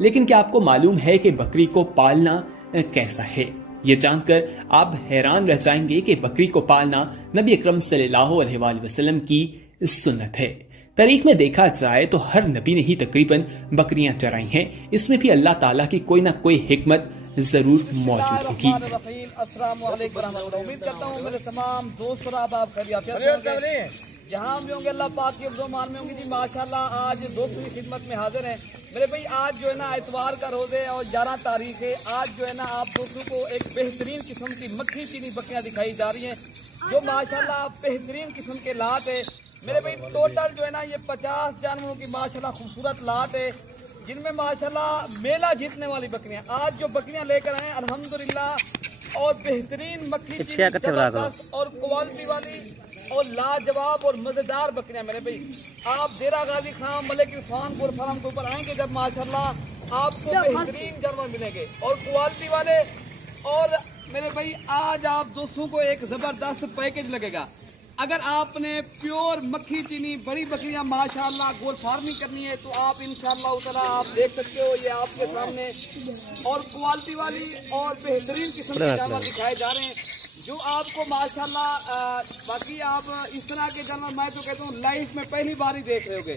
لیکن کیا آپ کو معلوم ہے کہ بکری کو پالنا کیسا ہے؟ یہ جان کر آپ حیران رہ جائیں گے کہ بکری کو پالنا نبی اکرم صلی اللہ علیہ وآلہ وسلم کی سنت ہے۔ تاریخ میں دیکھا جائے تو ہر نبی نے ہی تقریباً بکریاں چرائی ہیں، اس میں بھی اللہ تعالیٰ کی کوئی نہ کوئی حکمت ضرور موجود ہوگی۔ السلام علیکم ورحمۃ اللہ۔ امید کرتا ہوں میرے تمام دوست اور آپ خیریت سے جہاں بھی ہوں گے، اللہ پاک کے حفظ و امان میں ہوں گے۔ جی ماشاءاللہ آج دوستوں کی خدمت میں حاضر ہیں میرے بھائی۔ آج جو ہے نا اتوار کا روز ہے اور 11 تاریخ ہے۔ آج جو ہے نا آپ دوستوں کو ایک بہترین قسم کی مکھی چینی بکریاں دکھائی جا رہی ہیں جو ماشاءاللہ بہترین قسم کے لاٹ ہے میرے بھائی۔ ٹوٹل جو ہے نا یہ 50 جانوروں کی ماشاءاللہ خوبصورت لاٹ ہے جن میں ماشاءاللہ میلہ جیتنے والی بکریاں آج جو بکریاں لے کر آئے الحمدللہ، اور بہترین مکھی چینی زبردست اور کوالٹی والی اور لاجواب اور مزیدار بکریاں میرے بھائی۔ آپ دیرہ غازی خان ملک عرفان پور فارم کے اوپر آئیں گے جب ماشاءاللہ آپ کو بہترین جانور ملیں گے اور کوالٹی والے۔ اور میرے بھائی آج آپ دوستوں کو ایک زبردست پیکج لگے گا۔ اگر آپ نے پیور مکھی چینی بڑی بکریاں ماشاءاللہ گول فارمنگ کرنی ہے تو آپ انشاءاللہ تعالیٰ آپ دیکھ سکتے ہو، یہ آپ کے سامنے اور کوالٹی والی اور بہترین قسم کے جانور دکھائے جا رہے ہیں جو آپ کو ماشاءاللہ باقی آپ اس طرح کے جانور میں تو کہتا ہوں لائف میں پہلی بار ہی دیکھ رہے ہوگے۔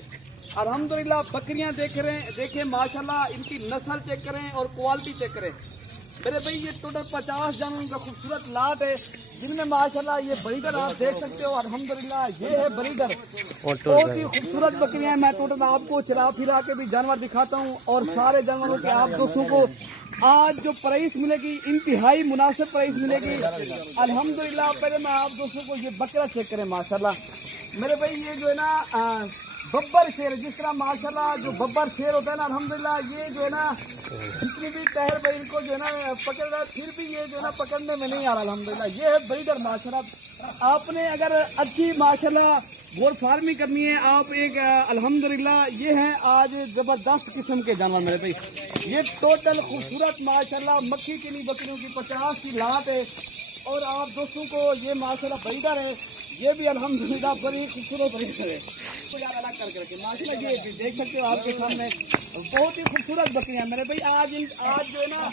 الحمدللہ بکریاں دیکھیں ماشاءاللہ ان کی نسل چیک کریں اور کوالٹی چیک کریں میرے بھائی۔ یہ ٹوٹل 50 جانوروں کا خوبصورت لاٹ ہے جن میں ماشاءاللہ یہ بریڈر آپ دیکھ سکتے ہو۔ الحمدللہ یہ ہے بریڈر، بہت ہی خوبصورت بکریاں ہیں۔ میں ٹوٹل آپ کو چلا پھرا کے بھی جانور دکھاتا ہوں اور سارے جانوروں کے آپ دوستوں کو آج جو پرائس ملے گی انتہائی مناسب پرائس ملے گی الحمدللہ۔ پہلے میں آپ دوستوں کو یہ بکرا چیک کریں ماشاءاللہ میرے بھائی۔ یہ جو ہے نا ببر شیر ہے، جس طرح ماشاءاللہ جو ببر شیر ہوتا ہے نا الحمدللہ یہ جو ہے نا جتنی بھی ٹہر بھائی ان کو جو ہے نا پکڑ رہا ہے پھر بھی یہ جو ہے نا پکڑنے میں نہیں آ رہا الحمدللہ۔ یہ ہے بریڈر ماشاءاللہ۔ آپ نے اگر اچھی ماشاءاللہ گور فارمنگ کرنی ہے آپ ایک الحمدللہ یہ ہیں آج زبردست قسم کے جانور میرے بھائی۔ یہ ٹوٹل خوبصورت ماشاءاللہ مکھی چینی بکریوں کی 50 کی لاٹ ہے اور آپ دوستوں کو یہ ماشاءاللہ بریڈر ہے، یہ بھی الحمدللہ بڑی خوبصورت بریڈر ہے۔ الگ کر کے ماشاءاللہ یہ دیکھ سکتے ہو آپ کے سامنے بہت ہی خوبصورت بکریاں میرے بھائی۔ آج جو ہے نا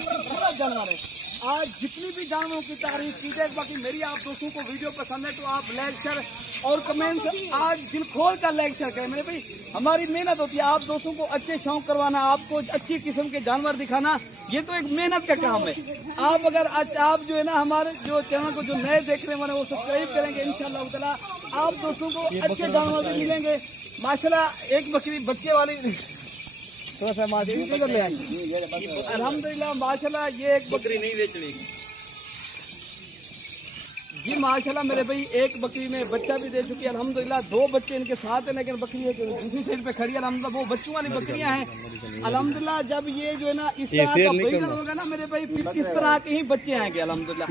خوبصورت جانور ہے۔ آج جتنی بھی جانوروں کی تعریف کی جائے، باقی میری آپ دوستوں کو ویڈیو پسند ہے تو آپ لائک شیئر اور کمنٹ آج دل کھول کر لائک شیئر کریں میرے بھائی۔ ہماری محنت ہوتی ہے آپ دوستوں کو اچھے شوق کروانا، آپ کو اچھی قسم کے جانور دکھانا، یہ تو ایک محنت کا کام ہے۔ آپ اگر آپ جو ہے نا ہمارے جو چینل کو جو نئے دیکھ رہے ہیں وہ سبسکرائب کریں گے انشاءاللہ تعالیٰ آپ دوستوں کو اچھے جانور بھی ملیں گے ماشاءاللہ۔ ایک بکری بچے والی تھوڑا سا لے آئیں الحمدللہ ماشاءاللہ۔ یہ ایک بکری نہیں بیچنی جی ماشاءاللہ میرے بھائی۔ ایک بکری میں بچہ بھی دے چکی ہے الحمدللہ، 2 بچے ان کے ساتھ ہیں لیکن بکری ایک دوسری سائڈ پہ کھڑی ہے الحمدللہ، وہ بچوں والی بکریاں ہیں الحمدللہ۔ جب یہ جو ہے نا اس طرح کا بریڈر ہوگا نا میرے بھائی پھر کس طرح کے ہی بچے آئیں گے الحمدللہ۔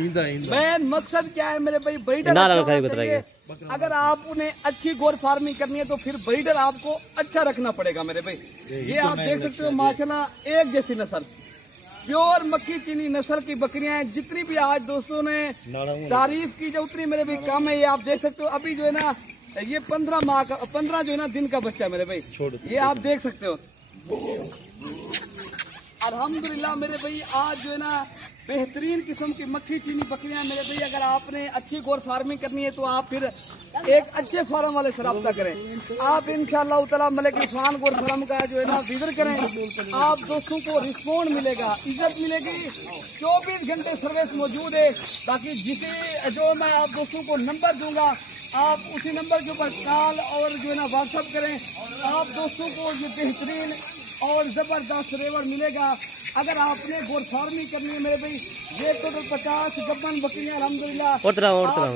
مین مقصد کیا ہے میرے بھائی، بریڈر اگر آپ انہیں اچھی گور فارمنگ کرنی ہے تو پھر بریڈر آپ کو اچھا رکھنا پڑے گا میرے بھائی۔ یہ آپ دیکھ سکتے ہو ماشاءاللہ ایک جیسی نسل پیور مکھی چینی نسل کی بکریاں ہیں۔ جتنی بھی آج دوستوں نے تعریف کی جو اتنی میرے بھی کم ہے۔ یہ آپ دیکھ سکتے ہو ابھی جو ہے نا یہ 15 جو ہے نا دن کا بچہ میرے بھائی، یہ آپ دیکھ سکتے ہو الحمدللہ میرے بھائی۔ آج جو ہے نا بہترین قسم کی مکھی چینی بکریاں میرے بھائی۔ اگر آپ نے اچھی گور فارمنگ کرنی ہے تو آپ پھر ایک اچھے فارم والے سے رابطہ کریں۔ آپ انشاءاللہ تعالیٰ ملک عرفان گور فارم کا جو ہے نا وزٹ کریں، آپ دوستوں کو رسپونڈ ملے گا، عزت ملے گی، 24 گھنٹے سروس موجود ہے۔ باقی جو میں آپ دوستوں کو نمبر دوں گا آپ اسی نمبر کے اوپر کال اور جو ہے نا واٹس ایپ کریں، آپ دوستوں کو یہ بہترین اور زبردست ریوڑ ملے گا۔ اگر آپ نے گور فارمنگ کرنی ہے میرے بھائی، یہ ٹوٹل 50 گبن بکریاں الحمدللہ آپ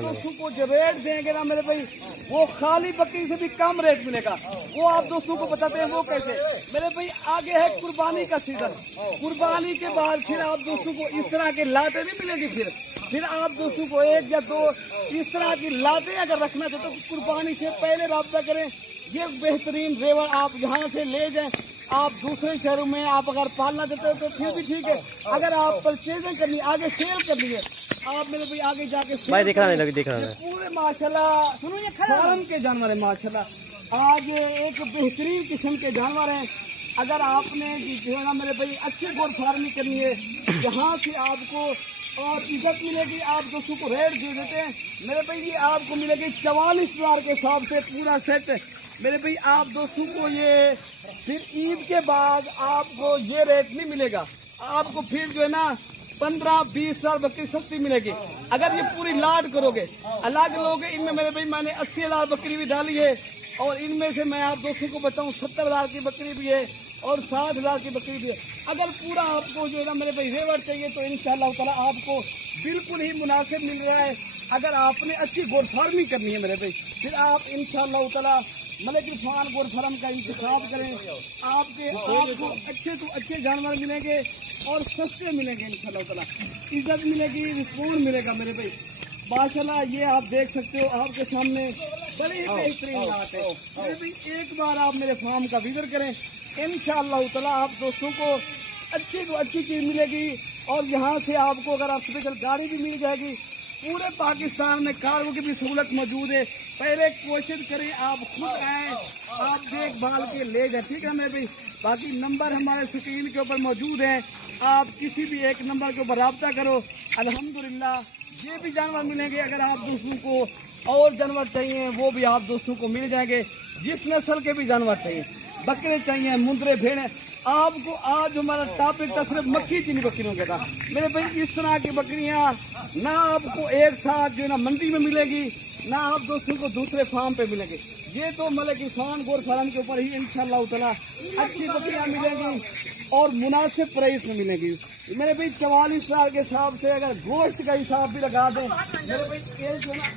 دوستوں کو جو ریٹ دیں گے نا میرے بھائی وہ خالی بکری سے بھی کم ریٹ ملے گا۔ وہ آپ دوستوں کو بتاتے ہیں وہ کیسے میرے بھائی۔ آگے ہے قربانی کا سیزن، قربانی کے بعد پھر آپ دوستوں کو اس طرح کے لاٹیں نہیں ملیں گی، پھر آپ دوستوں کو 1 یا 2 اس طرح کی لاٹیں اگر رکھنا چاہتے تو قربانی سے پہلے رابطہ کریں۔ یہ بہترین ریوڑ آپ یہاں سے لے جائیں۔ آپ دوسرے شہروں میں آپ اگر پالنا چاہتے ہو تو پھر بھی ٹھیک ہے، اگر آپ پرچیزنگ کرنی آگے سیل کرنی ہے آپ میرے بھائی آگے جا کے پورے ماشاءاللہ فارم کے جانور ہیں ماشاءاللہ۔ آج ایک بہترین قسم کے جانور ہیں اگر آپ نے جو ہے نا میرے بھائی اچھی گور فارمنگ کرنی ہے، جہاں سے آپ کو اور عزت ملے گی، آپ دوستوں کو ریٹ دے دیتے ہیں میرے بھائی، یہ آپ کو ملے گی 44,000 کے حساب سے پورا سیٹ میرے بھائی۔ آپ دوستوں کو یہ پھر عید کے بعد آپ کو یہ ریٹ نہیں ملے گا، آپ کو پھر جو ہے نا 15-20,000 بکری سستی ملے گی اگر یہ پوری لاٹ کرو گے۔ الگ لوگ ان میں میرے بھائی میں نے 80,000 بکری بھی ڈالی ہے، اور ان میں سے میں آپ دوستوں کو بتاؤں 70,000 کی بکری بھی ہے اور 60,000 کی بکری بھی ہے۔ اگر پورا آپ کو جو ہے نا میرے بھائی ریوڑ چاہیے تو انشاءاللہ تعالیٰ آپ کو بالکل ہی مناسب مل رہا ہے۔ اگر آپ نے اچھی گور فارمنگ کرنی ہے میرے بھائی، پھر آپ انشاءاللہ تعالیٰ ملک عرفان گور فارم کا انتخاب کریں، آپ کو اچھے تو اچھے جانور ملیں گے اور سستے ملیں گے انشاءاللہ تعالیٰ، عزت ملے گی، رسپون ملے گا میرے بھائی ماشاءاللہ۔ یہ آپ دیکھ سکتے ہو آپ کے سامنے بڑی بہترین لاٹ ہے میرے بھائی، ایک بار آپ میرے فارم کا وزٹ کریں انشاءاللہ تعالیٰ آپ دوستوں کو اچھی تو اچھی چیز ملے گی، اور یہاں سے آپ کو اگر آپ اسپیشل گاڑی بھی مل جائے گی، پورے پاکستان میں کارگو کی بھی سہولت موجود ہے۔ پہلے کوشش کریں آپ خود آئیں، آپ دیکھ بھال کے لے جائیں، ٹھیک ہے میرے بھائی۔ باقی نمبر ہمارے اسکرین کے اوپر موجود ہیں، آپ کسی بھی ایک نمبر کے اوپر رابطہ کرو، الحمدللہ یہ بھی جانور ملیں گے۔ اگر آپ دوستوں کو اور جانور چاہیے وہ بھی آپ دوستوں کو مل جائیں گے، جس نسل کے بھی جانور چاہیے، بکرے چاہیے، مندرے، بھیڑیں، آپ کو آج ہمارا ٹاپک تھا صرف مکھی چینی بکریوں کا تھا میرے بھائی۔ اس طرح کی بکریاں نہ آپ کو ایک ساتھ جو ہے نا منڈی میں ملے گی، نہ آپ دوستوں کو دوسرے فارم پہ ملے گی۔ یہ تو ملک عرفان گور فارم کے اوپر ہی انشاءاللہ تعالیٰ اچھی بکریاں ملیں گی اور مناسب پرائس میں ملے گی میرے بھائی۔ 44,000 کے حساب سے اگر گوشت کا حساب بھی لگا دیں میرے بھائی، یہ جو نا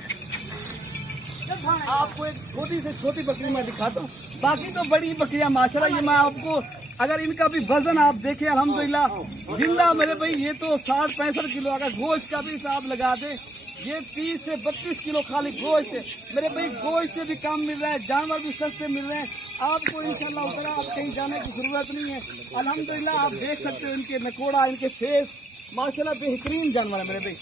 آپ کو ایک چھوٹی سے چھوٹی بکری میں دکھاتا ہوں، باقی تو بڑی بکریاں ماشاءاللہ۔ یہ میں آپ کو اگر ان کا بھی وزن آپ دیکھیں الحمدللہ زندہ میرے بھائی، یہ تو 60-65 کلو، اگر گوشت کا بھی حساب لگا دیں یہ 30 سے 32 کلو خالی گوشت ہے میرے بھائی۔ گوشت سے بھی کم مل رہا ہے، جانور بھی سستے مل رہے ہیں، آپ کو انشاءاللہ تعالیٰ آپ کہیں جانے کی ضرورت نہیں ہے الحمدللہ۔ آپ دیکھ سکتے ہو ان کے نکوڑا، ان کے فیس ماشاءاللہ بہترین جانور ہے میرے بھائی۔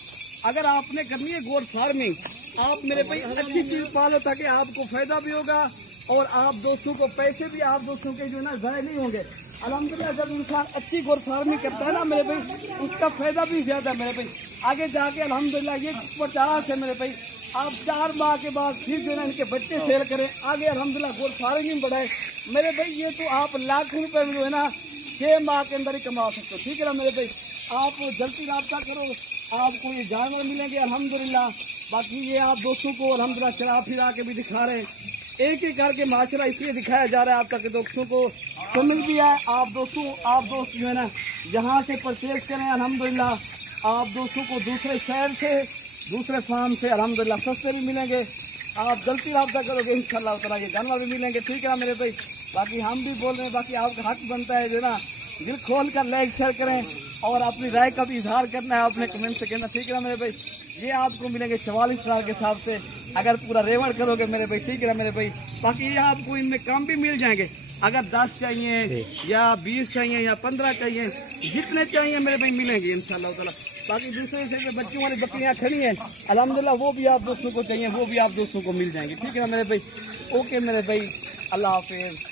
اگر آپ نے کرنی ہے گور فارمنگ، آپ میرے بھائی اچھی چیز پالو تاکہ آپ کو فائدہ بھی ہوگا اور آپ دوستوں کو پیسے بھی آپ دوستوں کے جو ہے نا ضائع نہیں ہوں گے الحمدللہ۔ جب انسان اچھی گور فارمنگ کرتا ہے نا میرے بھائی، اس کا فائدہ بھی زیادہ ہے میرے بھائی۔ آگے جا کے الحمدللہ یہ 50 ہے میرے بھائی، آپ 4 ماہ کے بعد پھر جو ہے نا ان کے بچے سیل کریں، آگے الحمدللہ گور فارمنگ بڑھائے میرے بھائی۔ یہ تو آپ لاکھوں روپے میں جو ہے نا 6 ماہ کے اندر ہی کما سکتے ہو، ٹھیک ہے نا میرے بھائی۔ آپ جلدی رابطہ کرو، آپ کو یہ جانور ملیں گے الحمدللہ۔ باقی یہ آپ دوستوں کو الحمدللہ چلا پھرا کے بھی دکھا رہے ہیں، ایک ایک کر کے ماشاءاللہ اس لیے دکھایا جا رہا ہے آپ تک دوستوں کو سمجھ بھی ہے۔ آپ دوست جو ہے نا جہاں سے پرچیز کریں الحمدللہ، آپ دوستوں کو دوسرے شہر سے دوسرے فارم سے الحمدللہ سستے بھی ملیں گے۔ آپ جلدی رابطہ کرو گے انشاءاللہ تعالیٰ یہ جانور بھی ملیں گے، ٹھیک ہے نا میرے بھائی۔ باقی ہم بھی بول رہے ہیں، باقی آپ کا حق بنتا ہے جو نا دل کھول کر لائک شیئر کریں اور اپنی رائے کا بھی اظہار کرنا ہے، آپ نے کمنٹ سے کہنا، ٹھیک ہے نا میرے بھائی۔ یہ آپ کو ملیں گے 44,000 کے حساب سے اگر پورا ریوڑ کرو گے میرے بھائی، ٹھیک ہے نا میرے بھائی۔ باقی یہ آپ کو ان میں کم بھی مل جائیں گے، اگر 10 چاہیے یا 20 چاہیے یا 15 چاہیے، جتنے چاہیے میرے بھائی ملیں گے انشاءاللہ تعالیٰ۔ باقی دوسرے سے بچوں والی بکریاں کھڑی ہیں الحمدللہ، وہ بھی آپ دوستوں کو چاہیے، وہ بھی آپ دوستوں کو مل جائیں گے، ٹھیک ہے نا میرے بھائی۔ اوکے میرے بھائی، اللہ حافظ۔